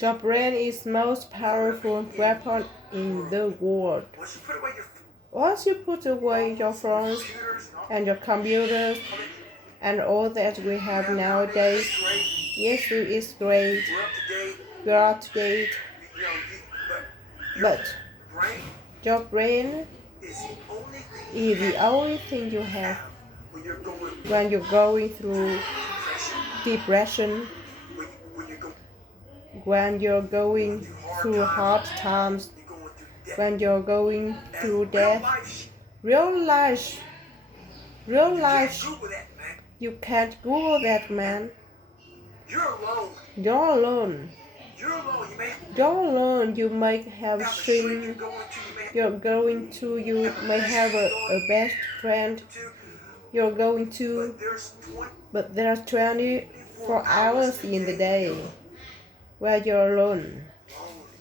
Your brain is most powerful weapon in the world. Once you put away your phones and your computers and all that we have nowadays, yes, it is great. We're up to date. But your brain is the only thing you have when you're going through depression, when you're going through hard times, when you're going through death. Real life, you can't Google that, man. You're alone. You might have a stream you're going to, you may have a best friend you're going to, but there are 24 hours in the day where you're alone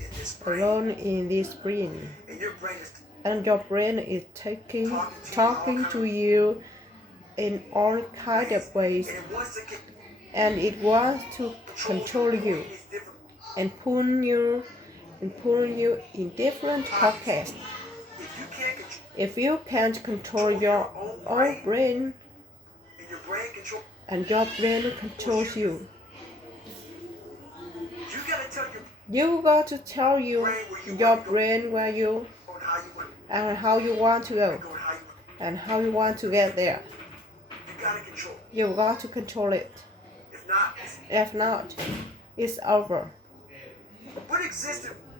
in this brain, and your brain is talking to you in all kinds of ways, and it wants to control you and pull you in different pockets. If you can't control your own brain, and your brain controls you, you got to tell your brain where you and how you want to go and how you want to get there. You've got to control it. If not, it's over.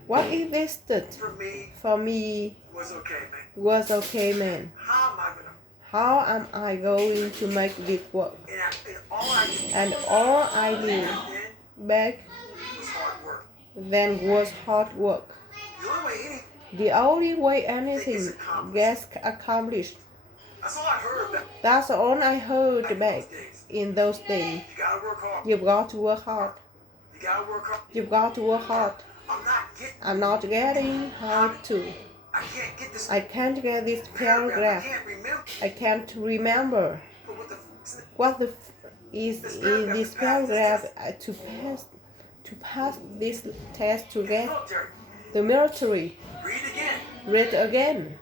What existed for me was okay, man. How am I going to make this work? And all I knew back then was hard work. The only way anything gets accomplished. That's all I heard back in those days. You've got to work hard. You've got to work hard. I'm not getting how to. I can't get this paragraph. I can't remember what is in this paragraph to pass this test to get the military. Read again.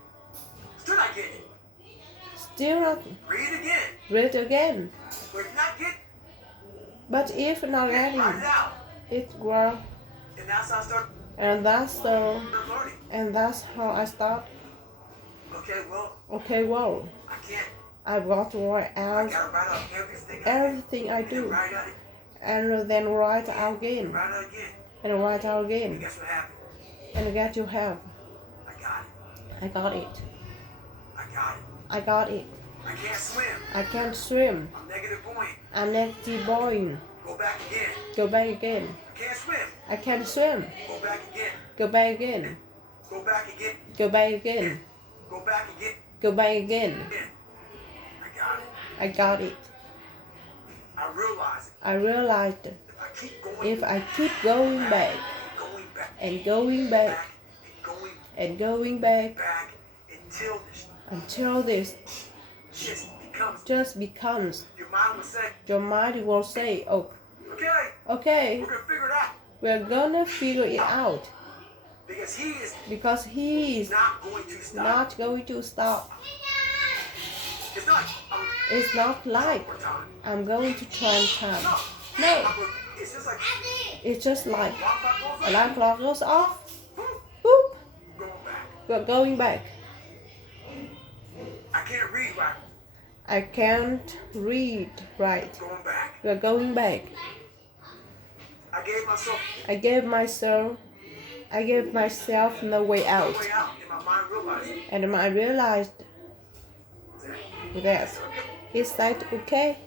Still not. Read again. But if not getting, it will. And that's how I start. Okay, well, I've got to write out everything I do, and then write out again, and write out again, and get to have. I got it. I can't swim. I'm negative buoyant. Go back again. I can't swim. Go back again. Go back again. Go back again. I got it. I realized if I keep going back and going back and going back until this just becomes, your mind will say, oh, okay, we're gonna figure it out. Because he is not going to stop. It's not like I'm going to try time. No. It's just like alarm clock goes off. Boop. We're going back. I can't read right. We're going back. I gave myself no way out. And I realized that. He said, okay.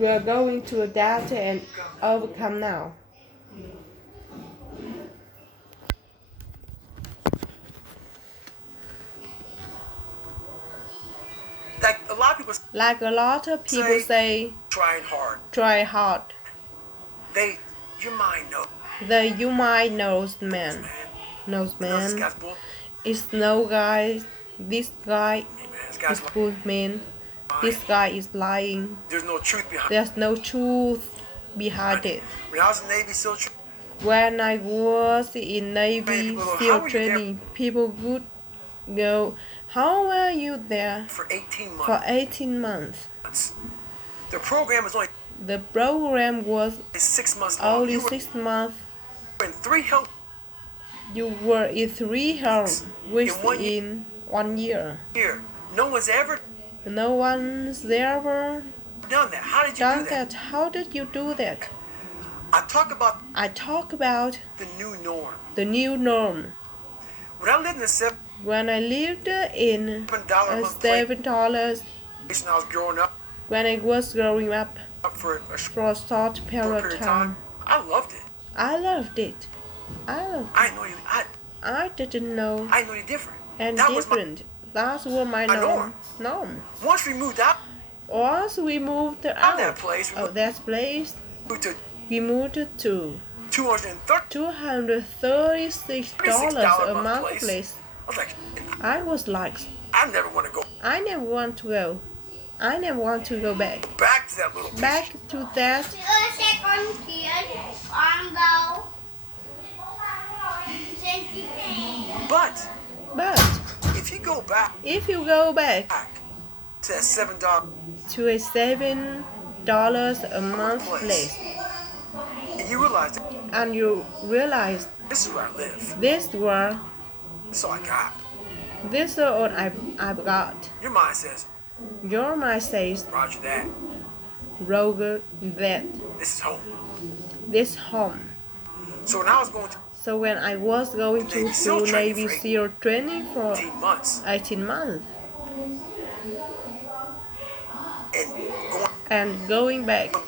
We are going to adapt and overcome now. Like a lot of people say try hard. You might knows man. It's no guy. This guy is bullman. This guy is lying. There's no truth behind it. When I was in Navy SEAL training, people would go, how were you there? for 18 months. The program was only 6 months. You were in 3 health weeks in 1 year. No one's ever done that. How did you do that? How did you do that? I talk about the new norm. When I lived in $7 when I was growing up for a short period of time. I loved it. I didn't know. I know you're different. And different. That was my norm. Once we moved out of that place, we moved to $236 a month place. I was like, I never want to go. I never want to go back. Back to that little Back to that. But if you go back to that $7 to a $7 a month place, and you realize this is where I live. This is all I got. This is all I've got. Your mind says Roger that. This is home. This home. So when I was going to school, Navy SEAL training for 18 months. And going back to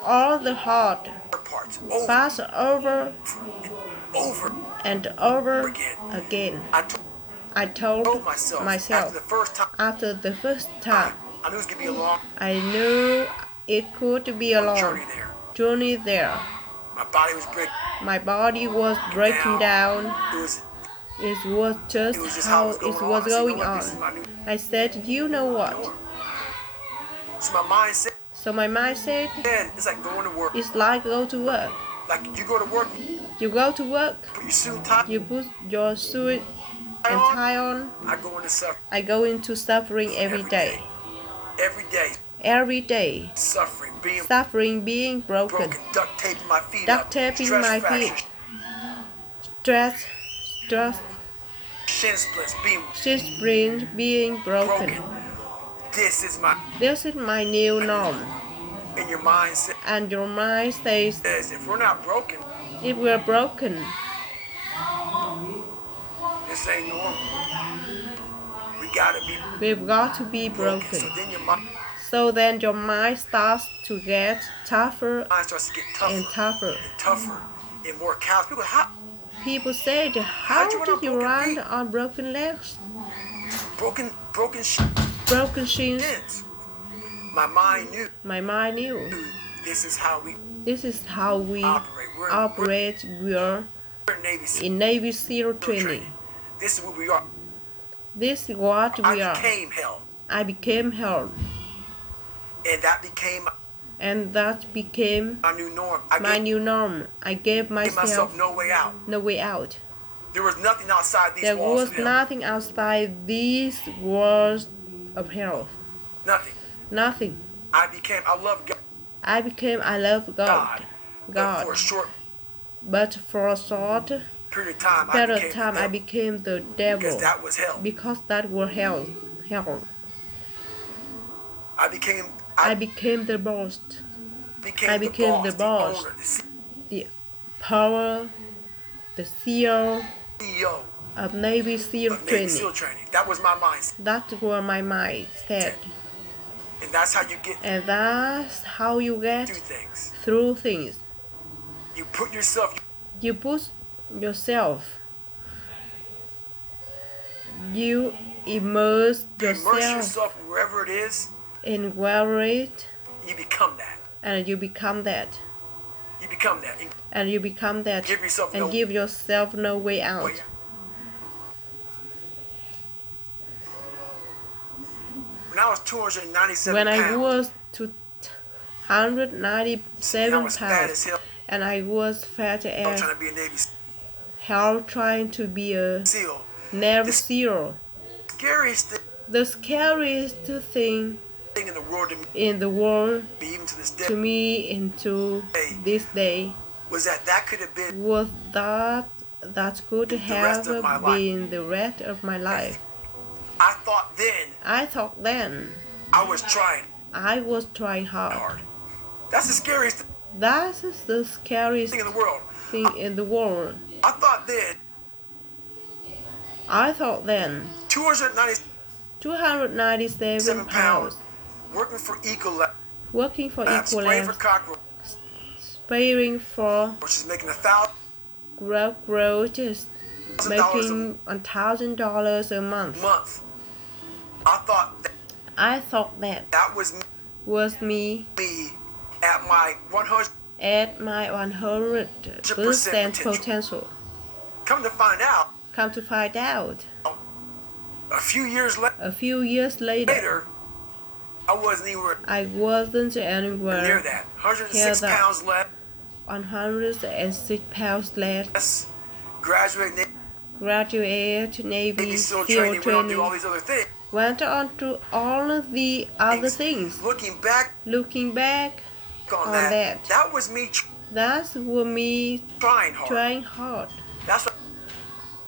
all the hard parts over and over again. I told myself after the first time I knew it could be a long journey there. My body was breaking down. It was just how it was going on. I said, you know what? So my mind said, it's like go to work. Like you go to work. You go to work. Put your suit on. You put your suit and tie on. I go into suffering every day. Every day. Suffering, being broken. Duct taping my feet. Stress. Shin splints being broken. This is my new norm. And your mind says, if we're not broken, if we're broken, this ain't normal. We've got to be broken. So then your mind starts to get tougher and tougher and more callous. People said, how did you run on broken legs? Broken shins. My mind knew. This is how we operate. We're in Navy SEAL training. This is what we are. This is what we are. I became hell. And that became my new norm. I gave myself no way out. There was nothing outside these walls. There was nothing outside these walls of hell. Nothing. I became I love God. But for a short period of time I became the devil. Because that was hell. Because that was hell. I became the boss. The power, the CEO of Navy SEAL training. That was my mindset. That's what my mind said. And that's how you get through things. You put yourself. You immerse yourself wherever it is. In wherever it. You become that. And you become that. You become that. And you become that. Give yourself no way out. When I was 297 when pounds. I was 297 pounds. And I was fat as hell trying to be a Navy SEAL. The scariest thing in the world to me into this day was that could have been that could have been the rest of my life. I thought then I was trying hard. That's the scariest thing in the world. I thought then 297 pounds. Working for Ecolab. Spraying for making cockroaches, making $1,000 a month. I thought that was me at my 100% potential. Come to find out, a few years later, I wasn't anywhere near that. 106 pounds less. 106 pounds less. Graduate Navy SEAL training. Went on to all of the other things. Looking back on that. That was me. That's me trying hard.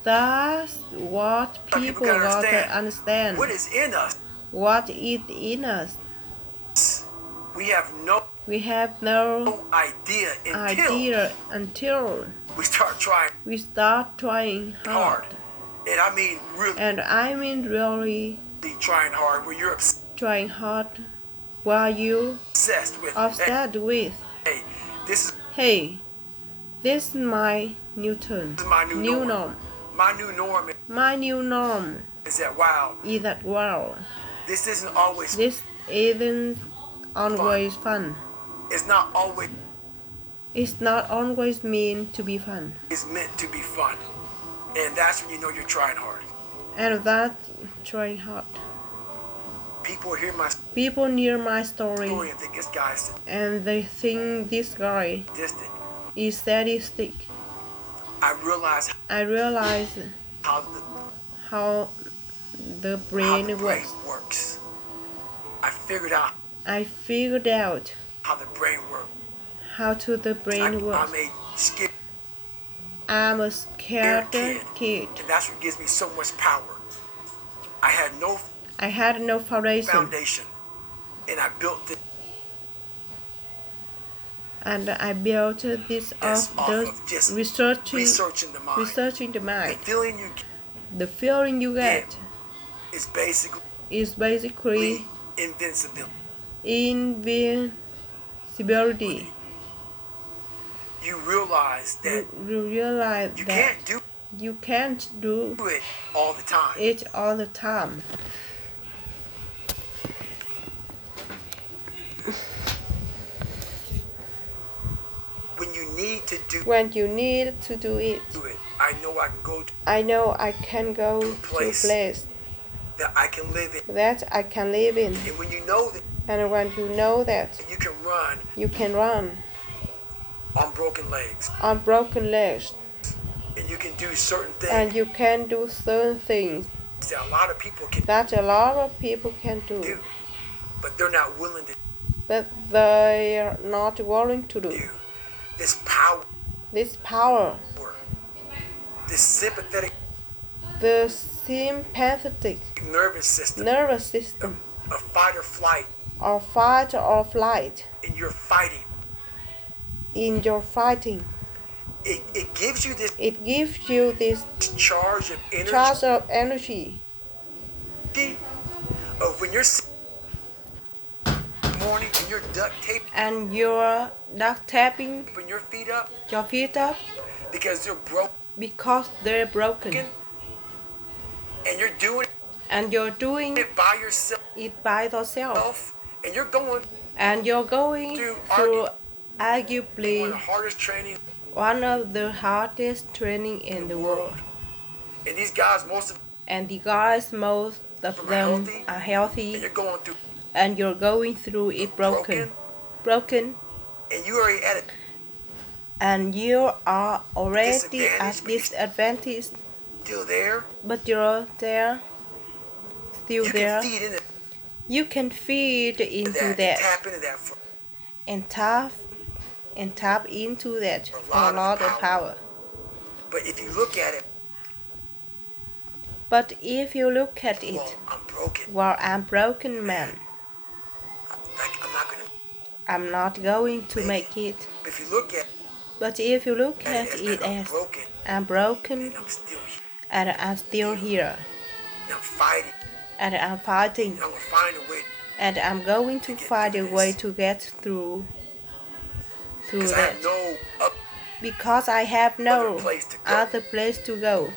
That's what people gotta understand. What is in us? What is in us? We have no idea until we start trying hard. And I mean really trying hard. Where you're trying hard while you obsessed with. Hey, this is my new turn. This is my new norm. My new norm is that wow. This isn't always fun. It's not always meant to be fun. It's meant to be fun. And that's when you know you're trying hard. And that's trying hard. People near my story and they think this guy is sadistic. I realize how the brain works. I figured out how the brain works. I'm a scared kid. And that's what gives me so much power. I had no foundation. And I built it. And I built this off just researching the mind. The feeling you get is basically invincibility. You realize that you can't do it all the time. When you need to do it. I know I can go to a place that I can live in. And when you know that, you can run on broken legs. And you can do certain things. That a lot of people can do. But they're not willing to. But they are not willing to do. This power. This sympathetic. The sympathetic nervous system. A fight or flight. In your fighting. It gives you this charge of energy. Of when you're morning and you're duct taping. And you're duct taping. Your feet up. Because they're broke. Because they're broken. And you're doing it by yourself. And you're going through arguably one of the hardest training in the world. And these guys, most of them are healthy. And you're going through it broken. And you are already at disadvantage. But you're there. Still there. You can feed into that. And tap into that for a lot of power. But if you look at it, well, I'm broken man. I'm not going to make it. But if you look at it as I'm broken and I'm still here. And I'm fighting. And I'm going to find a way to get through that. Because I have no other place to go.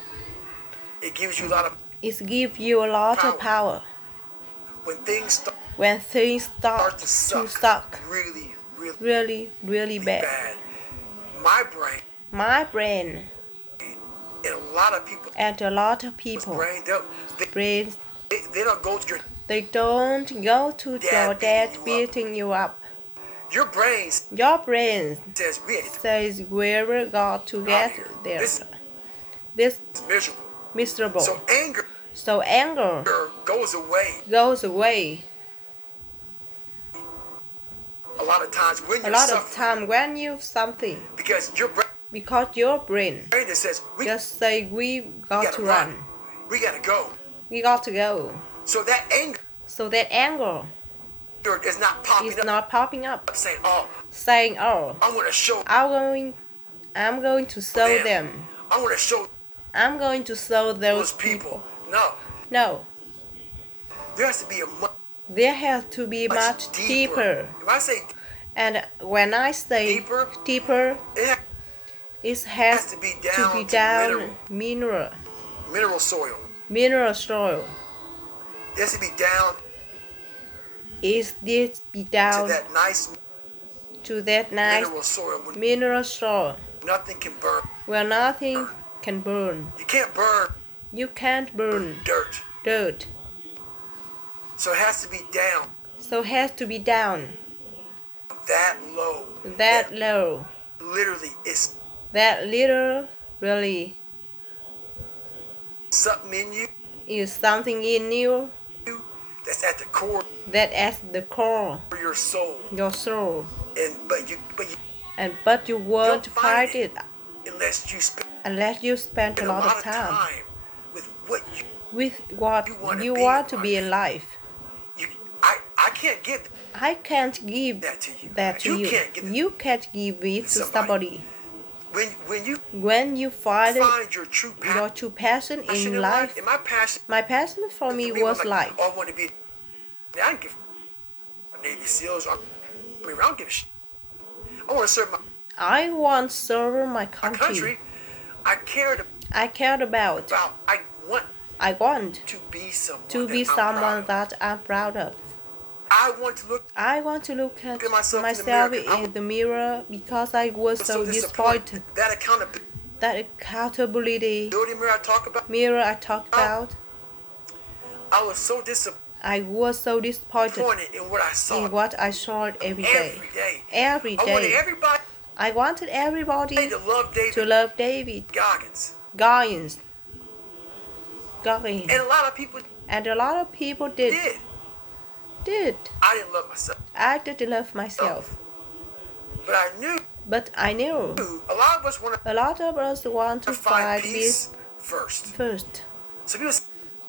It gives you a lot of power. When things start to suck really bad. My brain and a lot of people brains they don't go to your dad beating you up. Your brain says where got to get there. This miserable. So anger goes away. A lot of time when you something. Because your brain just say we got to run. We got to go. So that anger is not popping up. Saying I'm going to show them. I'm going to show those people. No. There has to be much deeper. And when I say deeper, it has to be down mineral soil. It has to be down. Is this be down to that nice mineral soil? Nothing can burn. Well, nothing can burn. You can't burn dirt. So it has to be down. That low. That literally is something in you. That's at the core. Your soul. But you won't fight it unless you spend a lot of time with what you want to be in life. I can't give that to you. You can't give it to somebody. When you find your true passion in life, my passion for me was life. I give Navy SEALs. I want to serve my country. I cared about. I want to be someone that I'm proud of. I want to look at myself in the mirror because I was so disappointed. That accountability mirror I talk about. I was so disappointed in what I saw every day. I wanted everybody to love David Goggins. And a lot of people did. I didn't love myself. But I knew a lot of us want to fight peace first.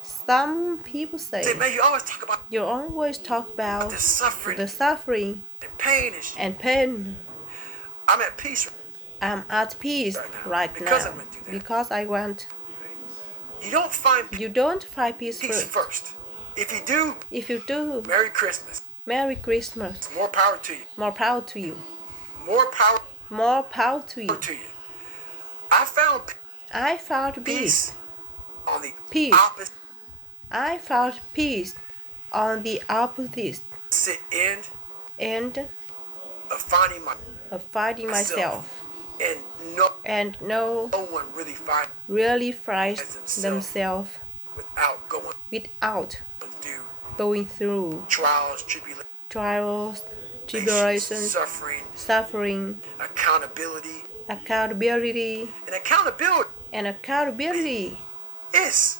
Some people say, man, you always talk about the suffering and pain. I'm at peace right now because I went. You don't find peace first. If you do, Merry Christmas. Merry Christmas. More power to you. More power to you. More power. More power to you. I found peace on the peace. opposite I found peace on the opposite end of finding myself. And no one really finds themselves without going through trials, tribulations, suffering, accountability. And accountability is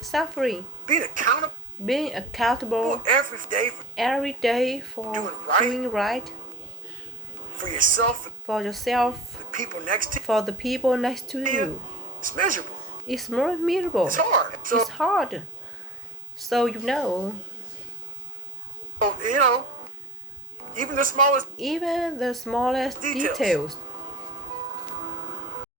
suffering. Being accountable every day for doing right. For yourself, for the people next to you. It's miserable. It's more miserable. It's hard. It's hard. So you know, even the smallest details